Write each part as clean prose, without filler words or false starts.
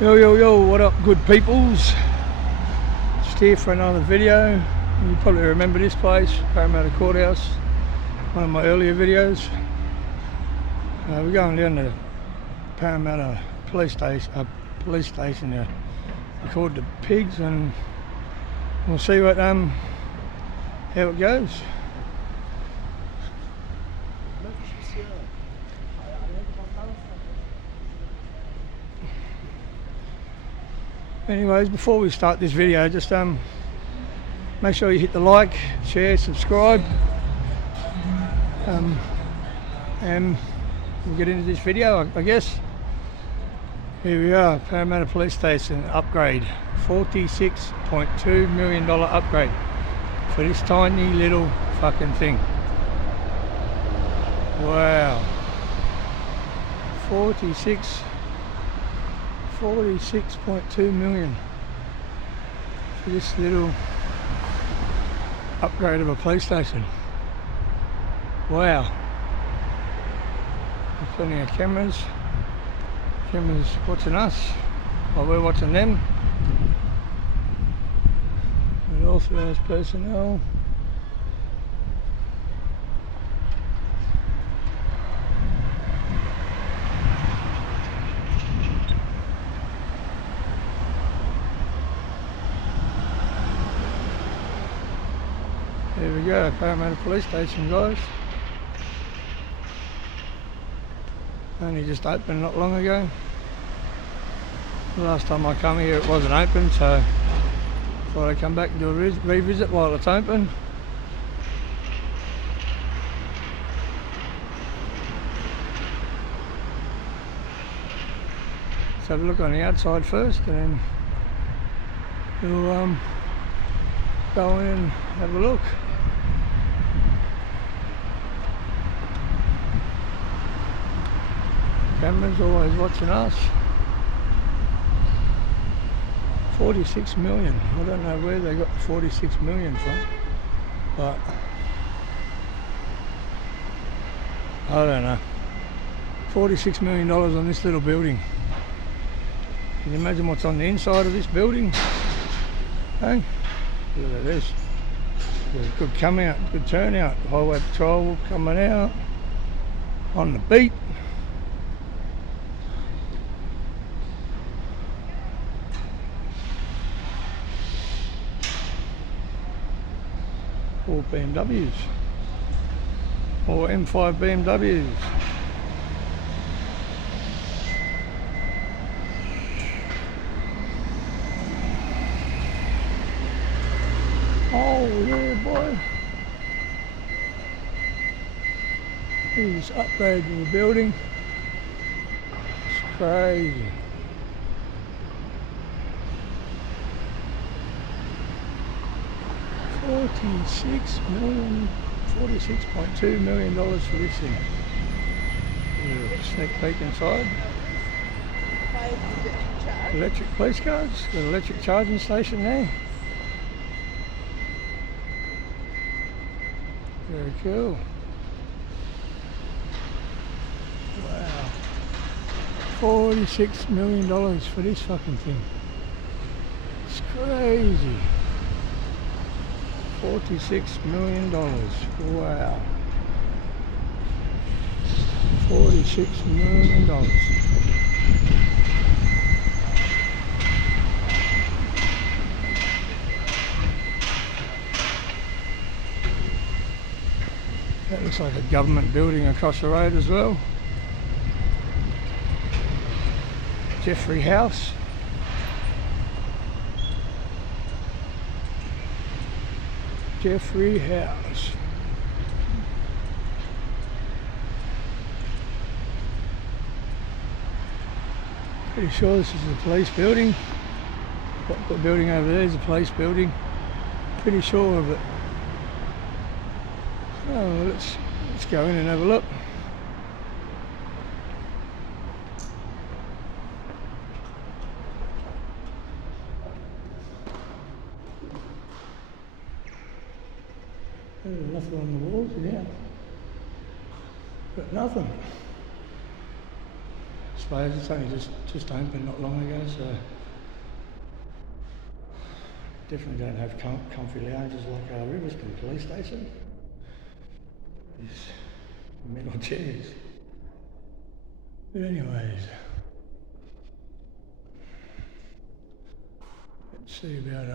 Yo, yo, yo, what up, good peoples? Just here for another video. You probably remember this place, Parramatta Courthouse, one of my earlier videos. We're going down to Parramatta police station to record the pigs, and we'll see what how it goes. Anyways, before we start this video, just make sure you hit the like, share, subscribe, and we'll get into this video, I guess. Here we are, Parramatta Police Station upgrade, $46.2 million upgrade for this tiny little fucking thing. Wow, 46.2 million for this little upgrade of a police station. Wow. There's plenty of cameras watching us while we're watching them. And authorised personnel. There we go, Parramatta Police Station, guys. Only just opened not long ago. The last time I come here it wasn't open, so I thought I'd come back and do a revisit while it's open. Let's have a look on the outside first, and then we'll go in and have a look. Cameras always watching us. 46 million. I don't know where they got the 46 million from, but I don't know. $46 million on this little building. Can you imagine what's on the inside of this building? Hey, look at this. There's a good come out, good turnout. Highway patrol coming out on the beat. Or BMWs, or M5 BMWs. Oh yeah, boy. He's upgrading the building. It's crazy. $46.2 million for this thing. Sneak peek inside. Electric police cars, got an electric charging station there. Very cool. Wow. $46 million for this fucking thing. It's crazy. $46 million. Wow. $46 million. That looks like a government building across the road as well. Jeffrey House. Jeffrey House. Pretty sure this is the police building. The building over there is a police building. Pretty sure of it. Oh, let's go in and have a look. There's nothing on the walls now. Got nothing. It's suppose. It's only just opened not long ago, so definitely don't have comfy lounges like Riverston Police Station. These metal chairs. But anyways, let's see about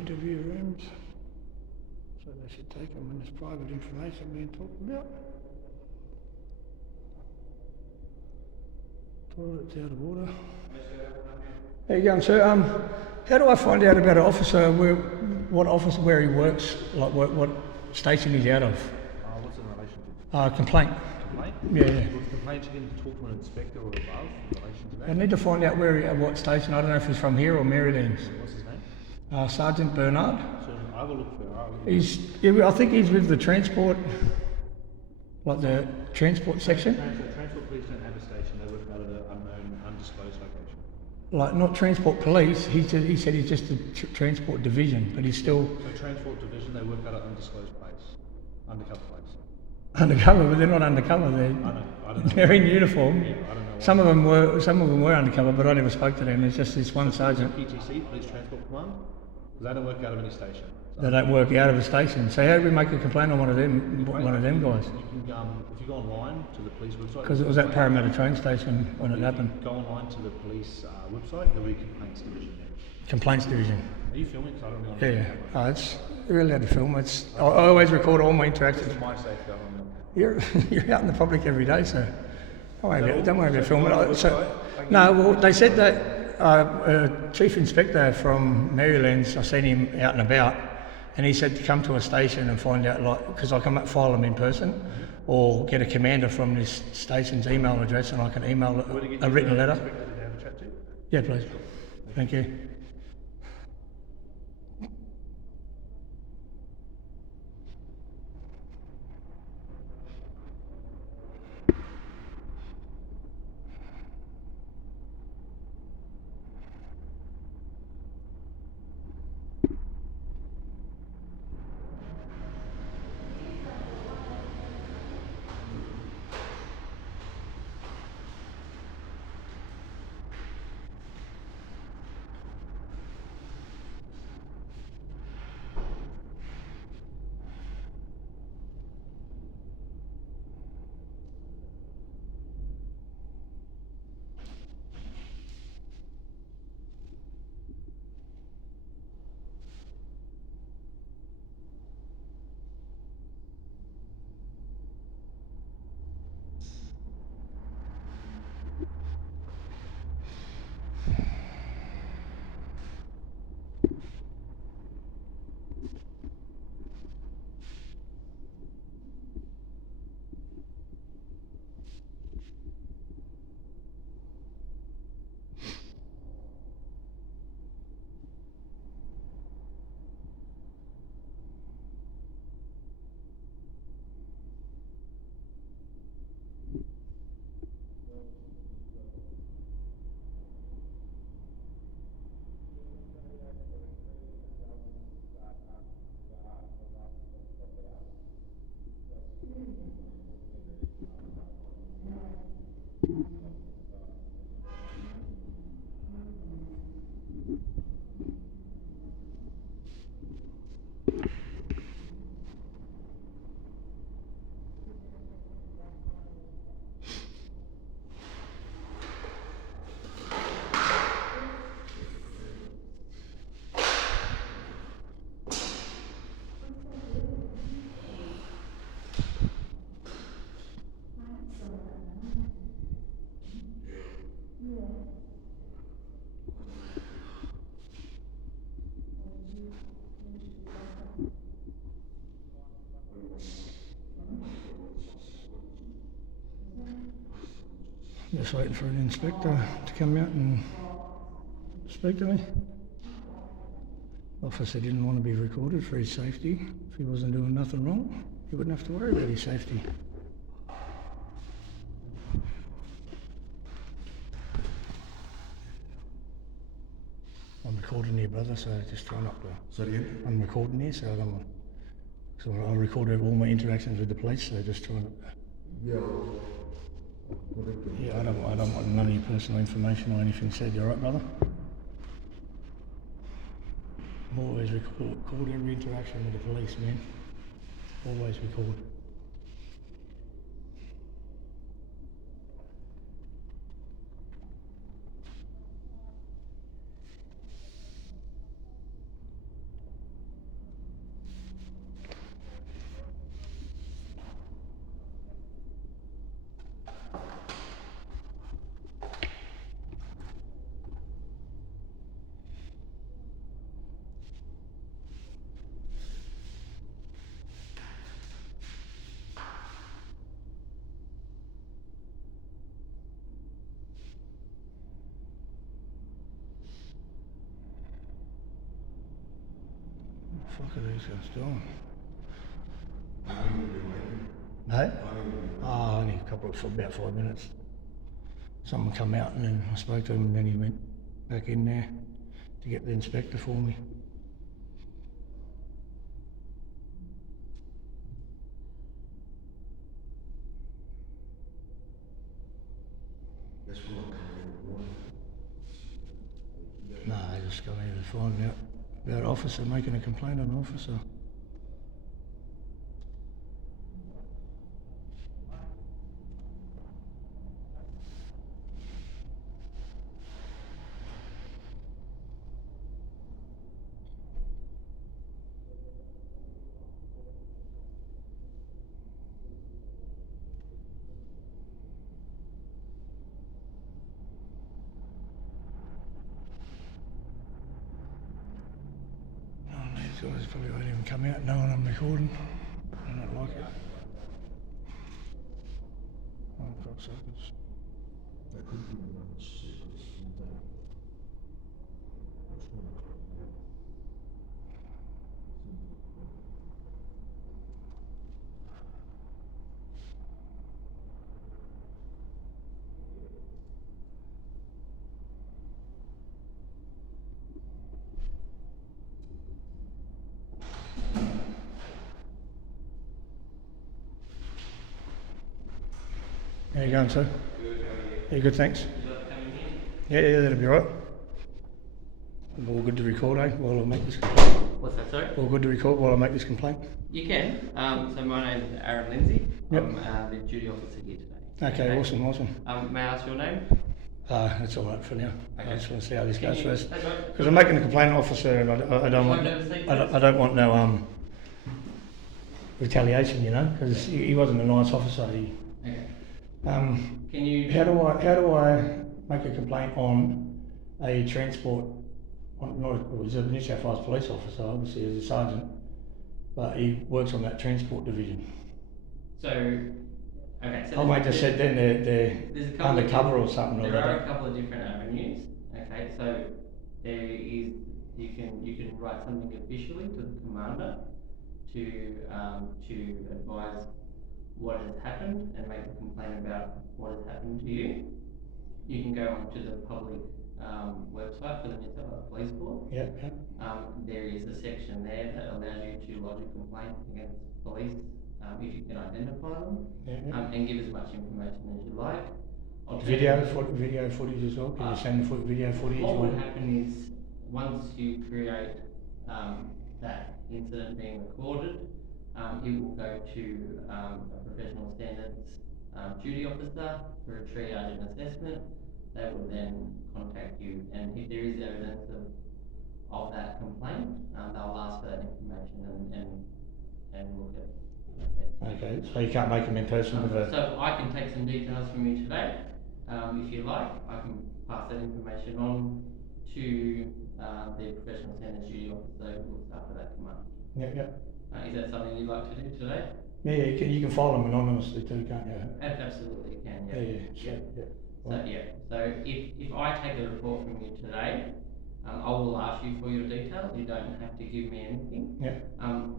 interview rooms. So they should take them when there's private information being talked about. Toilets out of order. How you going, sir? How do I find out about an officer, where he works, like what station he's out of? What's in relation to? Complaint. Complaint? Yeah. With complaint, you can talk to an inspector or above in relation to that. I need to find out what station. I don't know if he's from here or Marylands. What's his name? Sergeant Bernard. So I have a look for I think he's with the transport, like the transport section. Transport police don't have a station. They work out of an unknown, undisclosed location. Like not transport police. He said he's just the transport division, but he's still So transport division, they work out of an undisclosed place, undercover place. undercover, but they're not undercover. I don't know. They're in uniform. Yeah, I don't know. Some of them were undercover, but I never spoke to them. There's just this one sergeant. PTC, Police Transport Command, because they don't work out of any station. They don't work out of a station. So how do we make a complaint on one of them guys? You can, if you go online to the police website. Because it was at Parramatta train station when it happened. Go online to the police website, there'll be a complaints division there. Complaints division. Are you filming? Because I don't really Yeah. Oh, it's really hard to film. I always record all my interactions. It's my safe government. You're out in the public every day, so don't worry about filming. No, Well, they said that Chief Inspector from Marylands, I seen him out and about, and he said to come to a station and find out, like, because I can file them in person, or get a commander from this station's email address, and I can email a written letter. Yeah, please. Thank you. Just waiting for an inspector to come out and speak to me. Officer didn't want to be recorded for his safety. If he wasn't doing nothing wrong, he wouldn't have to worry about his safety. I'm recording here, brother, so just try not to. Sorry, again? I'm recording here, so I don't want. So I record all my interactions with the police, so just try not. Yeah. Yeah, I don't want none of your personal information or anything said. You alright, brother? I'm always record every interaction with the police, man. Always record. What the fuck are these guys doing? No? Oh, only a couple of, for about 5 minutes. Someone come out and then I spoke to him and then he went back in there to get the inspector for me. That's what I'm coming in. No, I just got here to find out about an officer making a complaint on an officer. These guys probably won't even come out knowing I'm recording. I don't like it. Oh, cocksuckers. That could be another secret. How you going, sir? Good, how are you? Yeah, good, thanks. Would you like to come in here? Yeah, that'll be right. All good to record, eh? While I make this complaint. What's that, sorry? All good to record while I make this complaint. You can. So my name is Aaron Lindsay. Yep. I'm the duty officer here today. Okay, awesome. May I ask your name? That's all right for now. Okay. I just want to see how this goes first. That's right. Because I'm making a complaint, officer, and I don't want I don't want no retaliation, you know, because he wasn't a nice officer. Okay. Can you? How do I make a complaint on a transport? He's a New South Wales police officer, obviously as a sergeant, but he works on that transport division. So, okay. So I might just said then they're there's a couple undercover of or something. There are a couple of different avenues. Okay, so there is you can write something officially to the commander to advise what has happened and make a complaint about what has happened to you. You can go onto the public website for the New South Wales Police Force. Yeah. There is a section there that allows you to lodge a complaint against police if you can identify them and give as much information as you like. Video footage as well. Can you send the video footage? What would happen is once you create that incident being recorded, it will go to a professional standards duty officer for a triage and assessment. They will then contact you, and if there is evidence of that complaint, they'll ask for that information and look at it. Okay, so you can't make them in person with a. So I can take some details from you today, if you like. I can pass that information on to the professional standards duty officer who looks after that command. Yeah. Is that something you'd like to do today? Yeah, you can file them anonymously too, can't you? Absolutely, you can. Yeah. So yeah, so if I take the report from you today, I will ask you for your details. You don't have to give me anything. Yeah.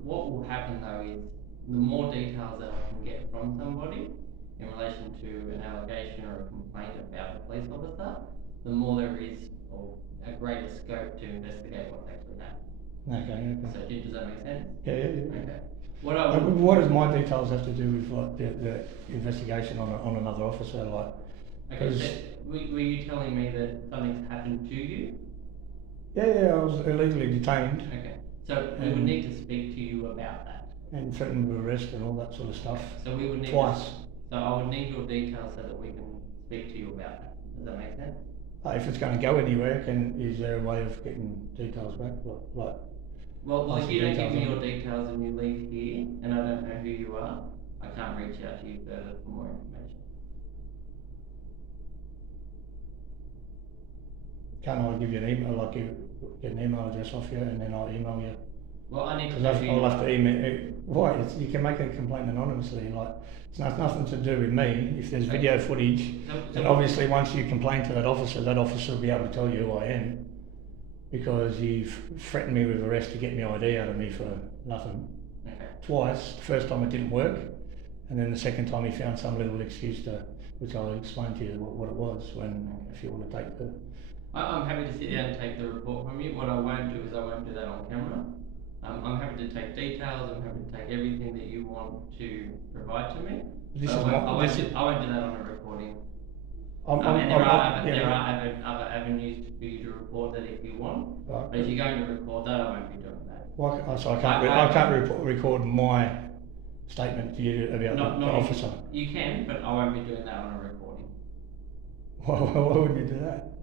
What will happen though is the more details that I can get from somebody in relation to an allegation or a complaint about a police officer, the more there is or a greater scope to investigate what's actually happened. Okay. So does that make sense? Yeah. Okay. What I would, What does my details have to do with like the investigation on another officer? Like, okay, so were you telling me that something's happened to you? yeah, I was illegally detained. Okay, so we would need to speak to you about that. And threatened with arrest and all that sort of stuff. So we would need twice. So I would need your details so that we can speak to you about that. Does that make sense? If it's going to go anywhere, is there a way of getting details back? Like well, if you don't give me your details and you leave here, and I don't know who you are, I can't reach out to you further for more information. Can't I give you an email, like get an email address off you, and then I'll email you? Well, I need to. Because I'll have to email. Why? You can make a complaint anonymously. Like it's nothing to do with me. If there's video footage, and obviously once you complain to that officer will be able to tell you who I am, because you've threatened me with arrest to get my ID out of me for nothing. Okay. Twice. The first time it didn't work, and then the second time he found some little excuse which I'll explain to you what it was if you want to take the. I'm happy to sit down and take the report from you. What I won't do is I won't do that on camera. I'm happy to take details. I'm happy to take everything that you want to provide to me. I won't do that on a recording. There are other avenues for you to report that if you want. Right. But if you're going to record that, I won't be doing that. So I can't record my statement to you about the officer. You can, but I won't be doing that on a recording. Why wouldn't you do that?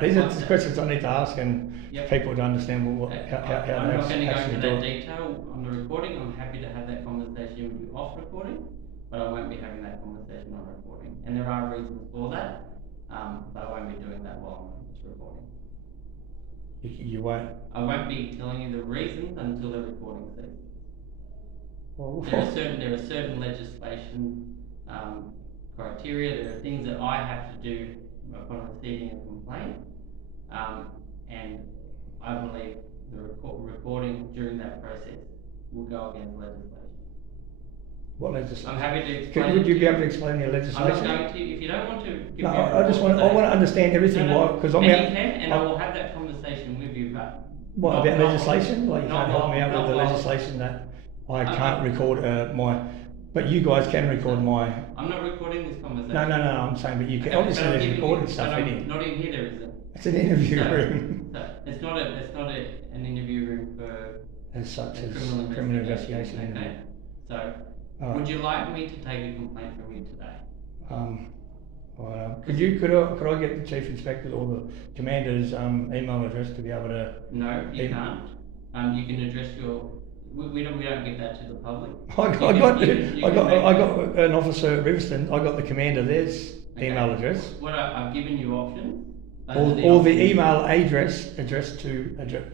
These are the questions I need to ask and people to understand I'm not going to go into that detail on the recording. I'm happy to have that conversation with you off recording, but I won't be having that conversation on recording. And there are reasons for that, but I won't be doing that while I'm just recording. You won't? I won't be telling you the reasons until the recording ceases. Well, there are certain legislation criteria. There are things that I have to do upon receiving a complaint, and I believe the recording during that process will go against legislation. What legislation? I'm happy to explain. Would you be able to explain your legislation? I'm not going to. If you don't want to give no, me I want to understand everything. Because you can, and I will have that conversation with you. But what about legislation? Like you can't help me out with the legislation that I can't record but you guys can record my. I'm not recording this conversation. No. I'm saying, but you can. Obviously, there's recording stuff in here. Not in here, there isn't. It's an interview room. So it's not an interview room for. As such as criminal investigation. Okay. So, would you like me to take a complaint from you today? Could I get the chief inspector or the commander's email address to be able to? No, you can't. You can address your. We don't give that to the public. I got an officer at Riverston. I got the commander there's email address. What I've given you options. Or the email address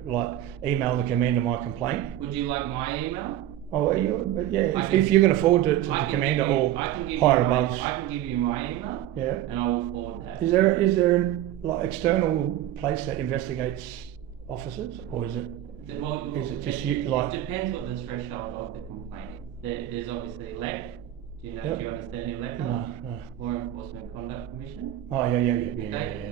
like email the commander my complaint. Would you like my email? Oh yeah. If you're going to forward it to the commander or higher above. I can give you my email. Yeah. And I will forward that. Is there like external place that investigates officers, or is it? Well, is it just it depends what the threshold of the complaint is. There's obviously LEC. Do you understand your LEC? No. Law Enforcement Conduct Commission. Oh yeah.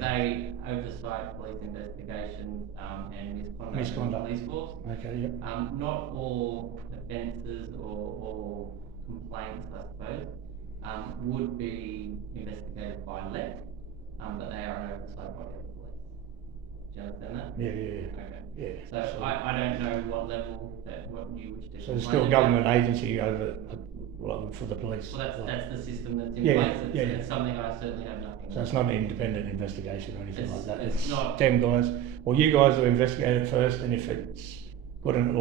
They oversight police investigations and misconduct in the police force. Okay. Yeah. Not all offences or complaints, I suppose, would be investigated by LEC, but they are an oversight body of the police. Do you understand that? Yeah. Okay. Yeah. So I don't know what level what you wish to. So there's still a government agency over for the police. Well, that's the system that's in place. It's something I certainly have nothing. So it's not an independent investigation or anything like that. It's not. Them guys, or you guys will investigate it first, and if it's good and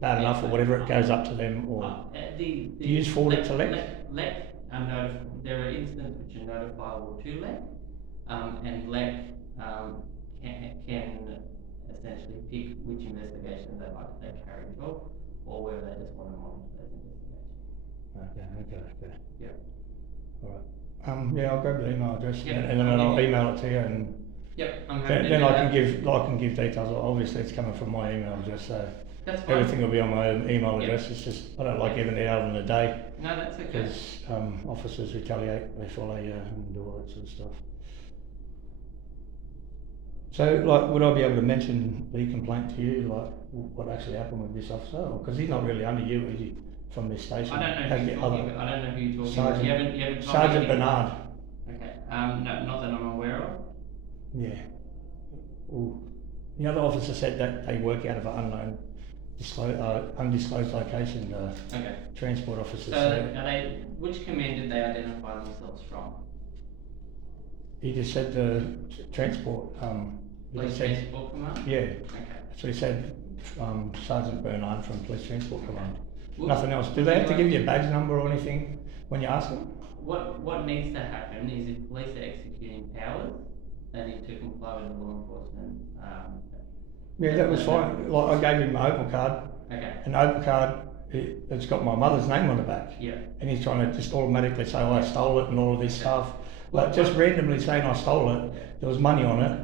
bad enough or whatever, it goes up to them. Or do you just forward it to LEC? LEC there are incidents which are notifiable to LEC, and LEC can essentially pick which investigations they'd like to take carriage of, or whether they just want to monitor those investigations. Okay. Yeah. All right. Yeah, I'll grab the email address Yep. and then I'll email it to you, and Yep, I'm happy then, to then do I that. can give details. Obviously, it's coming from my email address, so That's fine. everything will be on my email Yep. address. It's just I don't like Yep. giving it out in a day No, that's okay. because officers retaliate before they do all that sort of stuff. So, like, would I be able to mention the complaint to you, like what actually happened with this officer? Because he's not really under you, is he? From this station. I don't know who you're talking about. I don't know who you're talking about. You haven't told me Sergeant anything. Bernard. Okay. No, not that I'm aware of. Yeah. Ooh. The other officer said that they work out of an undisclosed location. The Okay. transport officer. So, which command did they identify themselves from? He just said the transport. Police Transport Command? Yeah. Okay. So he said Sergeant Bernard from Police Transport Command. Well, Nothing else. Do they have to give you a badge number or anything when you ask them? What needs to happen is if police are executing powers, they need to comply with the law enforcement. Yeah, that was fine. Like, I gave him my Opal card. Okay. An Opal card, it's got my mother's name on the back. Yeah. And he's trying to just automatically say, oh, I stole it and all of this stuff. Like, just randomly saying I stole it, there was money on it.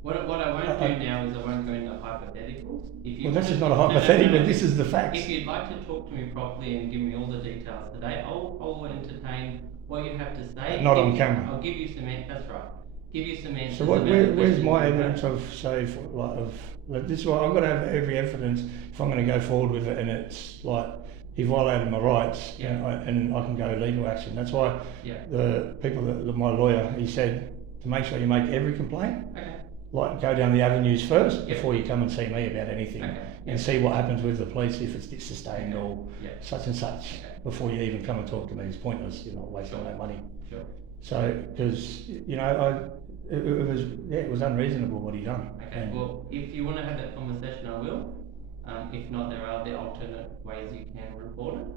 What I won't do now is I won't go into hypotheticals. Well, this is not a hypothetical, this is the facts. If you'd like to talk to me properly and give me all the details today, I'll entertain what you have to say. Not on camera. I'll give you some that's right. Give you some answers. So where's my evidence of, say, like this is what I've got to have every evidence if I'm going to go forward with it, and it's like he violated my rights, and I can go legal action. That's why the people my lawyer, he said to make sure you make every complaint. Okay. Like, go down the avenues first before you come and see me about anything, and see what happens with the police, if it's sustained or such and such, before you even come and talk to me. It's pointless, you're not wasting that money. Sure. So, because, it was unreasonable what he done. Okay, well, if you want to have that conversation, I will. If not, there are the alternate ways you can report it.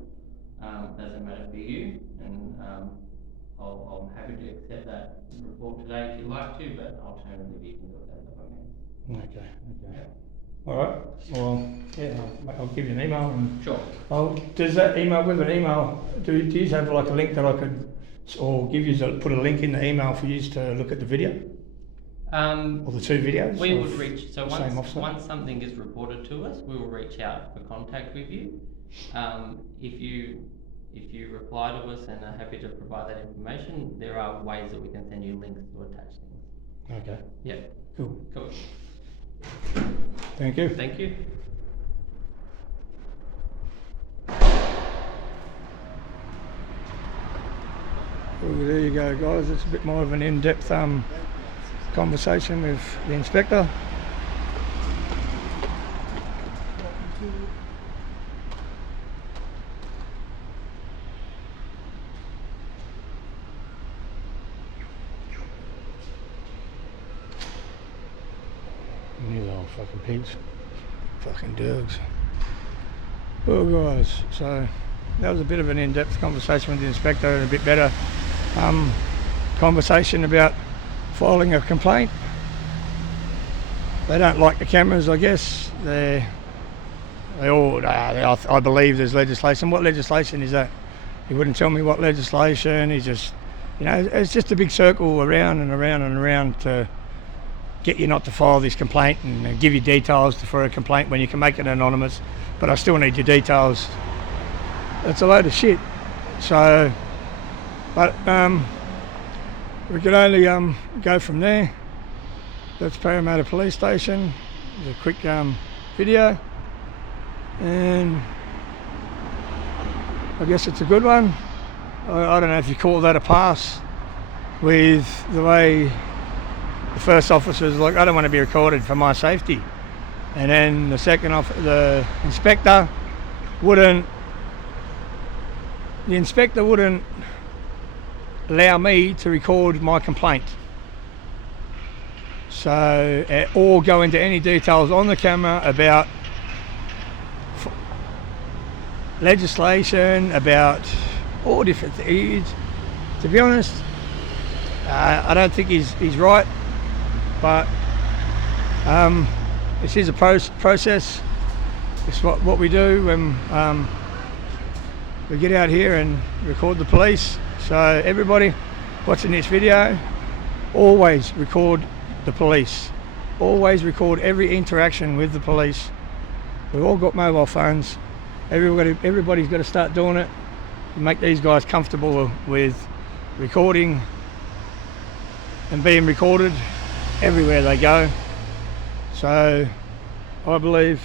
Doesn't matter for you, and I'm happy to accept that report today if you'd like to, but alternatively you can do it as a moment. Okay. All right. Well, I'll give you an email. And sure. Does that email with an email? Do you have like a link that I could, or give you put a link in the email for you to look at the video? Or the two videos? We would reach. So once something is reported to us, we will reach out for contact with you. If you reply to us and are happy to provide that information, there are ways that we can send you links to attach things. Okay. Yeah. Cool. Thank you. Thank you. Well, there you go, guys. It's a bit more of an in-depth conversation with the inspector. These old fucking pigs. Fucking dogs. Oh, guys, so that was a bit of an in-depth conversation with the inspector, and a bit better conversation about filing a complaint. They don't like the cameras, I guess. I believe there's legislation. What legislation is that? He wouldn't tell me what legislation. He just, it's just a big circle around and around and around to get you not to file this complaint, and give you details for a complaint when you can make it anonymous, but I still need your details. It's a load of shit. So, but we can only go from there. That's Parramatta Police Station. It's a quick video, and I guess it's a good one. I don't know if you call that a pass, with the way the first officer's like, I don't want to be recorded for my safety, and then the inspector wouldn't allow me to record my complaint, so or go into any details on the camera about legislation, about all different things. To be honest, I don't think he's right, but this is a process. It's what we do when we get out here and record the police. So everybody, watching this video, always record the police. Always record every interaction with the police. We've all got mobile phones. Everybody's got to start doing it and make these guys comfortable with recording and being recorded everywhere they go. So I believe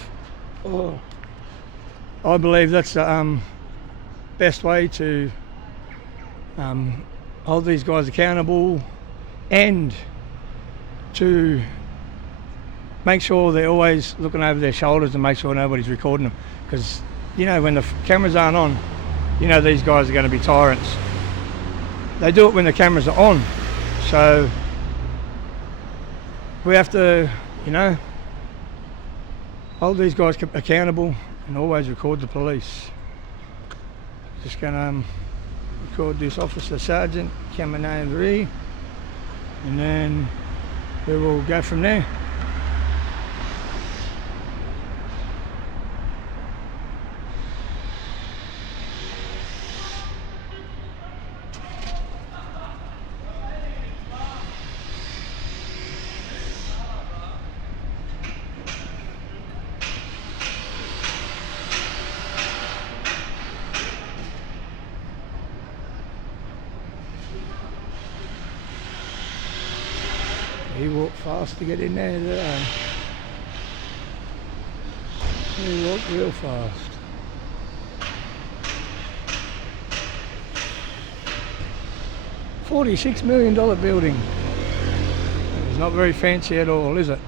that's the best way to hold these guys accountable and to make sure they're always looking over their shoulders and make sure nobody's recording them, because you know when the cameras aren't on, you know these guys are going to be tyrants. They do it when the cameras are on, so we have to, you know, hold these guys accountable and always record the police. Just going to record this officer sergeant coming over here, and then we will go from there. He walked fast to get in there, didn't he? He walked real fast. $46 million building. It's not very fancy at all, is it?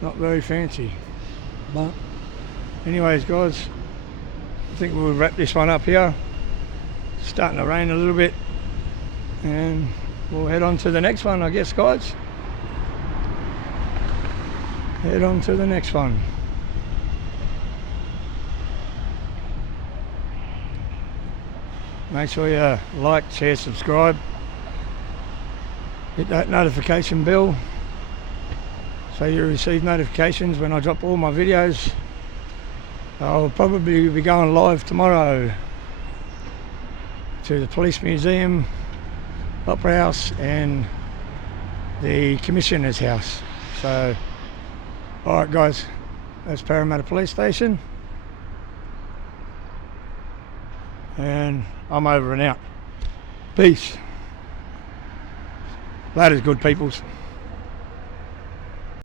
Not very fancy. But anyways guys, I think we'll wrap this one up here. It's starting to rain a little bit and we'll head on to the next one, I guess, guys. Head on to the next one. Make sure you like, share, subscribe. Hit that notification bell so you receive notifications when I drop all my videos. I'll probably be going live tomorrow to the Police Museum, Opera House and the Commissioner's House. So, alright guys, that's Parramatta Police Station. And I'm over and out. Peace. Laters, good peoples.